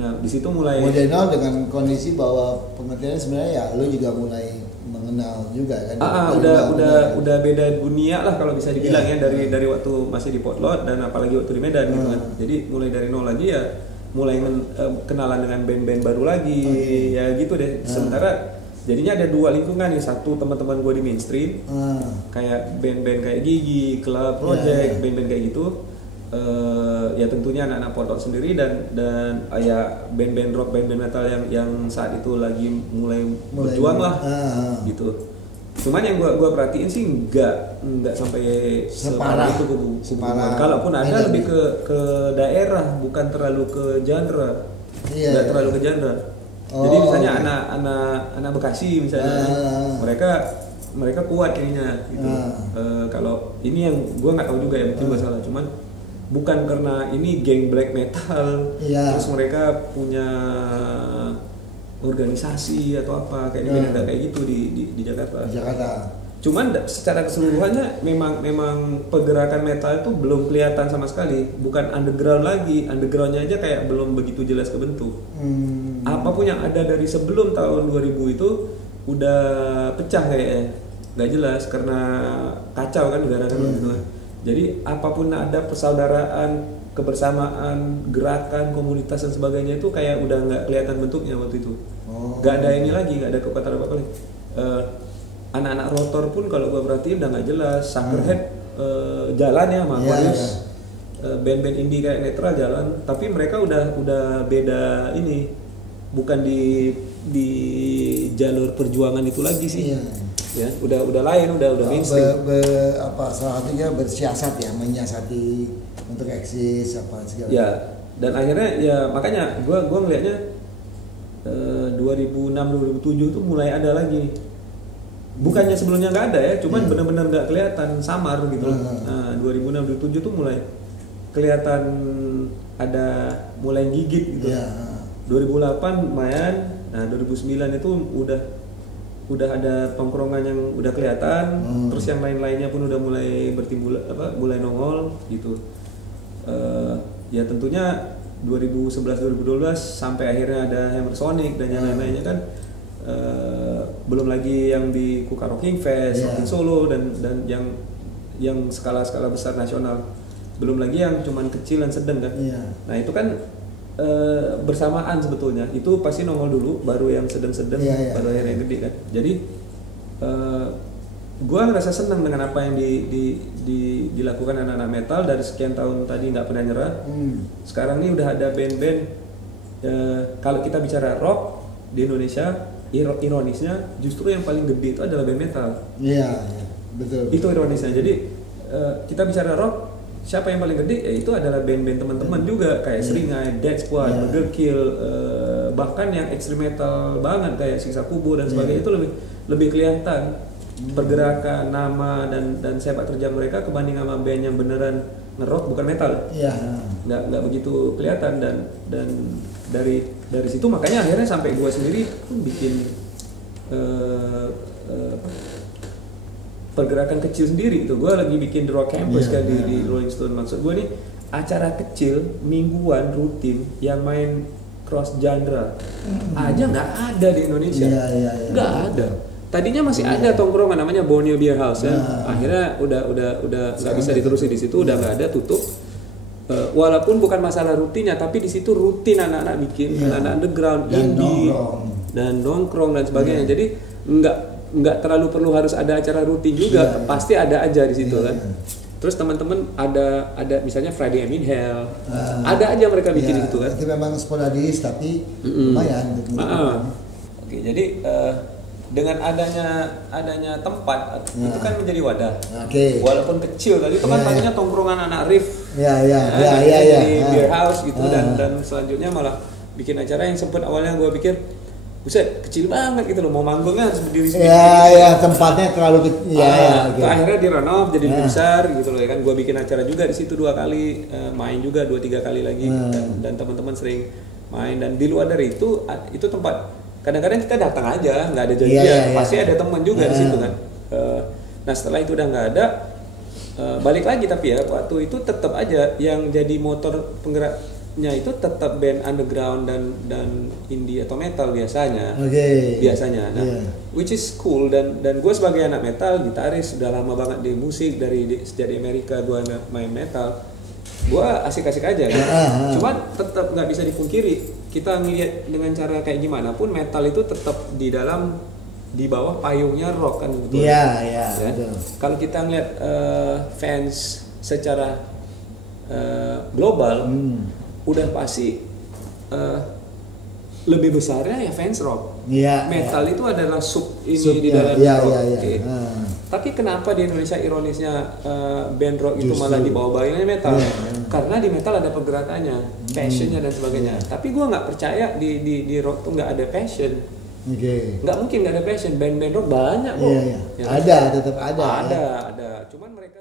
Nah di situ mulai dengan kondisi bahwa pengertiannya sebenarnya ya lo juga mulai mengenal juga kan. Udah beda dunia lah kalau bisa dibilang ya dari waktu masih di Potlot dan apalagi waktu di Medan gitu kan. Jadi mulai dari nol lagi ya, mulai kenalan dengan band-band baru lagi ya gitu deh. Sementara jadinya ada dua lingkungan nih, satu teman-teman gue di mainstream kayak band-band kayak Gigi, Club, Project, band-band kayak gitu. Ya tentunya anak-anak Potlot sendiri dan ya band-band rock, band-band metal yang saat itu lagi mulai berjuang lah gitu. Cuman yang gua perhatiin sih nggak sampai separah itu hubungan. Kalaupun ada lebih ke daerah, bukan terlalu ke genre. Nggak terlalu ke genre. Jadi misalnya anak Bekasi misalnya, mereka kuat kayaknya gitu. Kalau ini yang gua nggak tahu juga ya, mungkin gua salah. Cuman bukan karena ini geng black metal, terus mereka punya organisasi atau apa kayaknya beda kayak gitu di Jakarta. Cuman secara keseluruhannya memang pergerakan metal itu belum kelihatan sama sekali, bukan underground lagi, undergroundnya aja kayak belum begitu jelas kebentuk. Apapun yang ada dari sebelum tahun 2000 itu udah pecah kayaknya, nggak jelas karena kacau kan negara kan gitu. Jadi apapun ada persaudaraan, kebersamaan, gerakan, komunitas dan sebagainya itu kayak udah nggak kelihatan bentuknya waktu itu. Nggak ada ini lagi, nggak ada kekuatan apa-apa lagi. Anak-anak rotor pun kalau gua perhatiin udah nggak jelas. Suckerhead jalan ya, Makoris. Band-band indie kayak Netral jalan, tapi mereka udah beda ini, bukan di jalur perjuangan itu lagi sih. Ya udah lain, udah mainstream. Salah satunya bersiasat ya, menyiasati untuk eksis apa segala. Ya, dan akhirnya ya makanya gua ngelihatnya 2006-2007 tuh mulai ada lagi. Bukannya sebelumnya nggak ada ya, cuman benar-benar nggak kelihatan, samar gitu. Nah 2006-2007 tuh mulai kelihatan ada, mulai gigit gitu. 2008 lumayan. Nah 2009 itu udah ada tongkrongan yang udah kelihatan, terus yang lain-lainnya pun udah mulai bertimbul mulai nongol gitu. Ya tentunya 2011-2012 sampai akhirnya ada Hammer Sonic dan yang lain-lainnya kan, belum lagi yang di Kuka Rocking Fest, Rocking Solo dan yang skala-skala besar nasional, belum lagi yang cuman kecil dan sedang kan. Nah itu kan bersamaan sebetulnya, itu pasti nongol dulu, baru yang sedang-sedang, baru yang gede kan. Jadi gue ngerasa senang dengan apa yang dilakukan anak-anak metal dari sekian tahun tadi, nggak pernah nyerah. Sekarang ini udah ada band-band, kalau kita bicara rock di Indonesia, ironisnya justru yang paling gede itu adalah band metal. Betul. Itu ironisnya. Jadi kita bicara rock, siapa yang paling gede? Ya itu adalah band-band teman-teman juga kayak Seringai, Dead Squad, Burger Kill, bahkan yang extreme metal banget kayak Siksa Kubur dan sebagainya itu lebih kelihatan pergerakan, nama dan sepak terjang mereka kebanding sama band yang beneran ngerock bukan metal. Nggak begitu kelihatan dan dari situ makanya akhirnya sampai gua sendiri pun bikin pergerakan kecil sendiri gitu. Gue lagi bikin The Rock Campus kan di Rolling Stone. Maksud gue nih acara kecil mingguan rutin yang main cross genre aja nggak ada di Indonesia. Nggak ada. Tadinya masih ada tongkrongan namanya Borneo Beer House ya. Akhirnya udah nggak bisa diterusin di situ, udah nggak ada, tutup. Walaupun bukan masalah rutinnya, tapi di situ rutin anak-anak bikin, anak-anak underground, indie dan nongkrong dan sebagainya. Jadi nggak terlalu perlu harus ada acara rutin juga, pasti ada aja di situ kan. Terus teman-teman ada misalnya Friday I'm in Hell, ada aja mereka bikin itu kan. Itu memang sporadis tapi lumayan. Oke, jadi dengan adanya tempat itu kan menjadi wadah. Walaupun kecil tadi itu kan tadinya tongkrongan anak riff. Di beer house gitu dan selanjutnya malah bikin acara yang sempat awalnya gue pikir buset kecil banget gitu loh, mau manggungnya harus berdiri sendiri. Tempatnya terlalu kecil. Akhirnya di renov jadi lebih besar gitu loh ya kan. Gue bikin acara juga di situ 2 kali, main juga 2-3 kali lagi dan teman-teman sering main. Dan di luar dari itu tempat kadang-kadang kita datang aja nggak ada janjian, pasti ada teman juga di situ kan. Nah setelah itu udah nggak ada, balik lagi tapi ya waktu itu tetap aja yang jadi motor penggerak itu tetap band underground dan indie atau metal biasanya. Oke. Biasanya. Nah, which is cool dan gue sebagai anak metal, gitaris sudah lama banget di musik sejak di Amerika gue main metal. Gue asik-asik aja kan. Cuman tetap nggak bisa dipungkiri kita ngelihat dengan cara kayak gimana pun metal itu tetap di bawah payungnya rock kan betul. Iya. Ya? Kalau kita ngeliat fans secara global, udah pasti lebih besarnya ya fans rock. Metal itu adalah sub di dalam rock. Tapi kenapa di Indonesia ironisnya band rock itu malah dibawa-bawainnya metal? Karena di metal ada pergerakannya, passionnya dan sebagainya. Tapi gue nggak percaya di rock tuh nggak ada passion. Nggak mungkin nggak ada passion. Band-band rock banyak kok. Ada, tetap ada. Ada. Cuman mereka